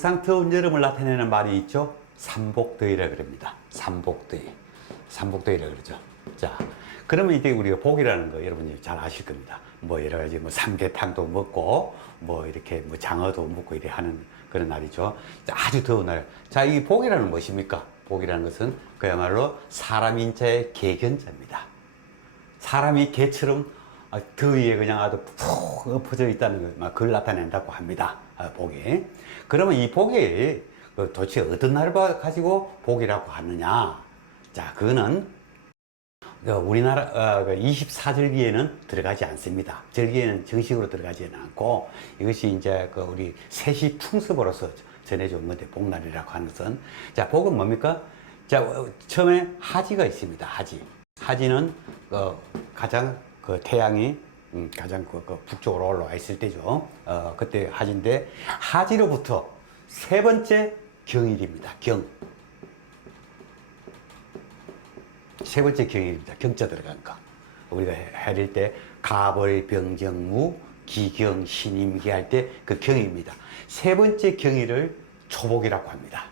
항상 더운 여름을 나타내는 말이 있죠. 삼복더위라 그럽니다. 삼복더위. 삼복더위라 그러죠. 자, 그러면 이제 우리가 복이라는 거 여러분이 잘 아실 겁니다. 뭐 여러 가지 뭐 삼계탕도 먹고 뭐 이렇게 뭐 장어도 먹고 이래 하는 그런 날이죠. 자, 아주 더운 날. 자, 이 복이라는 무엇입니까? 복이라는 것은 그야말로 사람 인자의 개견자입니다. 사람이 개처럼 아, 더위에 그냥 아주 푹 엎어져 있다는 걸, 막 그걸 나타낸다고 합니다. 아, 복이. 그러면 이 복이 그 도대체 어떤 날 가지고 복이라고 하느냐? 자, 그거는 그 우리나라 어, 그 24절기에는 들어가지 않습니다. 절기에는 정식으로 들어가지는 않고 이것이 이제 그 우리 세시 풍습으로서 전해준 건데 복날이라고 하는 것은 자 복은 뭡니까? 자 어, 처음에 하지가 있습니다. 하지. 하지는 어, 가장 그 태양이 음, 가장 그, 그 북쪽으로 올라와 있을 때죠. 어, 그때 하지인데 하지로부터 세 번째 경일입니다. 경. 세 번째 경일입니다. 경자 들어간 거. 우리가 해릴 때 가벌, 병정무, 기경, 신임기 할 때 그 경입니다. 세 번째 경일을 초복이라고 합니다.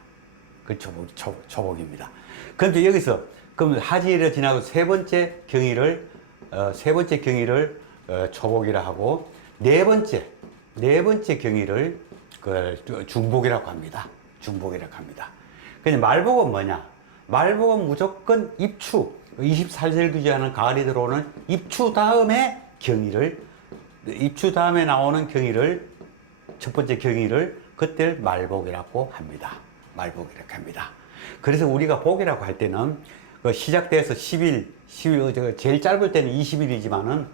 그 초복, 초, 초복입니다. 그럼 이제 여기서 그럼 하지를 지나고 세 번째 경일을 어, 세 번째 경일을 어, 초복이라 하고 네 번째 네 번째 경일을 그 중복이라고 합니다. 중복이라고 합니다. 근데 말복은 뭐냐? 말복은 무조건 입추 24절 규제하는 가을이 들어오는 입추 다음에 경일을 입추 다음에 나오는 경일을 첫 번째 경일을 그때 말복이라고 합니다. 말복이라고 합니다. 그래서 우리가 복이라고 할 때는 그 시작돼서 10일, 10일, 저 제일 짧을 때는 20일이지만은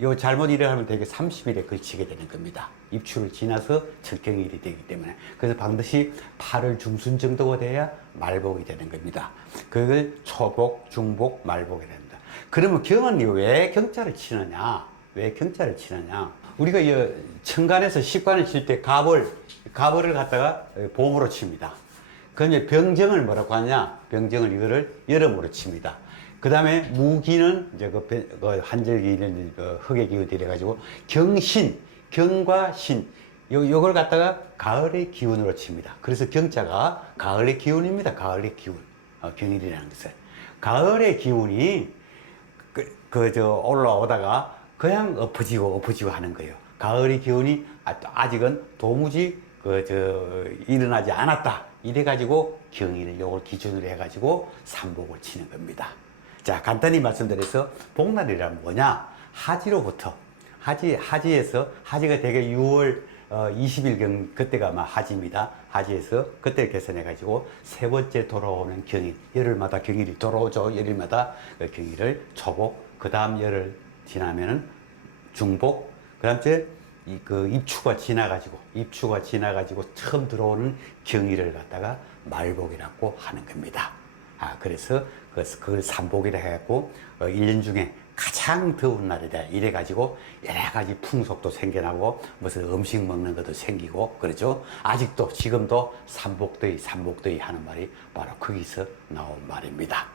요 잘못 일을 하면 되게 30일에 걸치게 되는 겁니다. 입추를 지나서 철경일이 되기 때문에. 그래서 반드시 8월 중순 정도가 돼야 말복이 되는 겁니다. 그걸 초복, 중복, 말복이 됩니다. 그러면 경은 왜 경자를 치느냐? 왜 경자를 치느냐? 우리가 이 천간에서 식관을 칠 때 갑을, 갑을 갖다가 봄으로 칩니다. 그러면 병정을 뭐라고 하냐? 병정을 이거를 여름으로 칩니다. 그 다음에 무기는 이제 그, 배- 그 한절기는 그 흙의 기운이 돼가지고 경신, 경과 신, 요, 요걸 갖다가 가을의 기운으로 칩니다. 그래서 경자가 가을의 기운입니다. 가을의 기운. 어, 경일이라는 것은. 가을의 기운이 그, 그, 저, 올라오다가 그냥 엎어지고 엎어지고 하는 거예요. 가을의 기운이 아- 아직은 도무지 그, 저, 일어나지 않았다. 이래 가지고 경일을 요걸 기준으로 해 가지고 삼복을 치는 겁니다. 자, 간단히 말씀드려서 복날이란 뭐냐? 하지로부터, 하지, 하지에서, 하지가 대개 6월 어, 20일경, 그때가 아마 하지입니다. 하지에서 그때 계산해 가지고 세 번째 돌아오는 경일, 열흘마다 경일이 돌아오죠. 열흘마다 그 경일을 초복, 그 다음 열흘 지나면은 중복, 그 다음 주에 이, 그 입추가 지나가지고, 입추가 지나가지고 처음 들어오는 경일을 갖다가 말복이라고 하는 겁니다. 아, 그래서 그, 그걸 삼복이라 해갖고, 어, 1년 중에 가장 더운 날이다. 이래가지고 여러 가지 풍속도 생겨나고, 무슨 음식 먹는 것도 생기고, 그러죠. 아직도, 지금도 삼복더위, 삼복더위 하는 말이 바로 거기서 나온 말입니다.